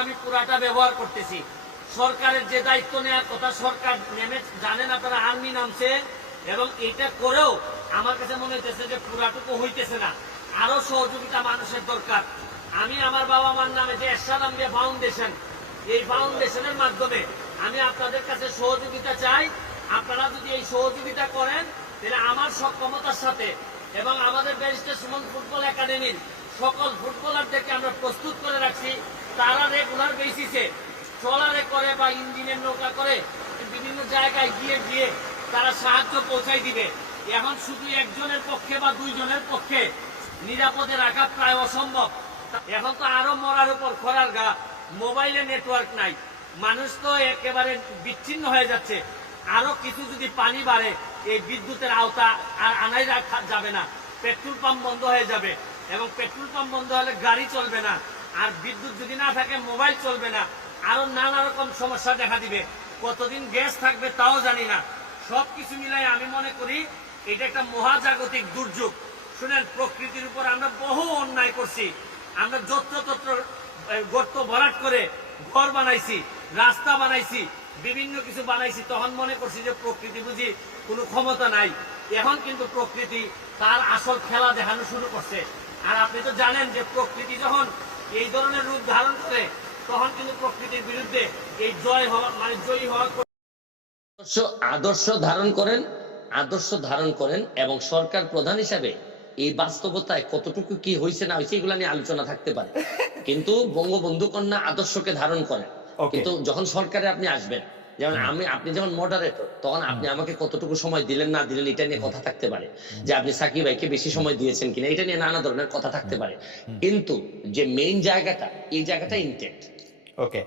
আমি পুরাটা ব্যবহার করতেছি। সরকারের যে দায়িত্ব নেওয়ার কথা সরকার নেমে জানেন আপনারা, আর্মি নামছে এবং এটা করেও আমার কাছে মনে হইতেছে যে পুরাটুকু হইতেছে না। আরও সহযোগিতা মানুষের দরকার। আমি আমার বাবা মার নামে যে এরশাদ আম্বিয়া ফাউন্ডেশন এই ফাউন্ডেশনের মাধ্যমে আমি আপনাদের কাছে সহযোগিতা চাই। আপনারা যদি এই সহযোগিতা করেন, তাহলে আমার সক্ষমতার সাথে এবং আমাদের ব্যারিস্টার সুমন ফুটবল একাডেমির সকল ফুটবলারদেরকে আমরা প্রস্তুত করে রাখছি। তারা রেগুলার বেসিসে ট্রলারে করে বা ইঞ্জিনের নৌকা করে বিভিন্ন জায়গায় গিয়ে গিয়ে তারা সাহায্য পৌঁছাই দিবে। এখন শুধু একজনের পক্ষে বা দুইজনের পক্ষে নিরাপদে রাখা প্রায় অসম্ভব। এখন তো আরও মরার উপর খরার গা। মোবাইলে নেটওয়ার্ক নাই। মানুষ তো একেবারে বিচ্ছিন্ন হয়ে যাচ্ছে। আরও কিছু যদি পানি বাড়ে, এই বিদ্যুতের আওতা আর আনাই রাখা যাবে না। পেট্রোল পাম্প বন্ধ হয়ে যাবে এবং পেট্রোল পাম্প বন্ধ হলে গাড়ি চলবে না। আর বিদ্যুৎ যদি না থাকে, মোবাইল চলবে না। আরও নানা রকম সমস্যা দেখা দিবে। কতদিন গ্যাস থাকবে তাও জানি না। সবকিছু মিলাই আমি মনে করি এটা একটা মহাজাগতিক দুর্যোগ। শুনেন, প্রকৃতির উপর আমরা বহু অন্যায় করছি। আমরা যত্রতত্র আহ, গর্ত ভরাট করে ঘর বানাইছি রাস্তা বানাইছি বিভিন্ন কিছু বানাইছি তখন মনে করছি যে প্রকৃতি বুঝি কোনো ক্ষমতা নাই। এখন কিন্তু প্রকৃতি তার আসল খেলা দেখানো শুরু করছে। আর আপনি তো জানেন যে প্রকৃতি যখন এই ধরনের রূপ ধারণ করে তখন কিন্তু প্রকৃতির বিরুদ্ধে এই জয় হওয়া মানে জয়ী হওয়া আদর্শ ধারণ করেন আদর্শ ধারণ করেন এবং সরকার প্রধান হিসাবে এই বাস্তবতায় কতটুকু কি হয়েছে না হয়েছে এগুলা নিয়ে আলোচনা থাকতে পারে। কিন্তু বঙ্গবন্ধু কন্যা আদর্শকে ধারণ Okay. কিন্তু যখন সরকারে আপনি আসবেন যেমন আমি আপনি যখন মডারেটর তখন আপনি আমাকে কতটুকু সময় দিলেন না দিলেন এটা নিয়ে কথা থাকতে পারে। যে আপনি সাকিব ভাইকে বেশি সময় দিয়েছেন কিনা এটা নিয়ে নানা ধরনের কথা থাকতে পারে। কিন্তু যে মেইন জায়গাটা এই জায়গাটা ইনটেক্ট ওকে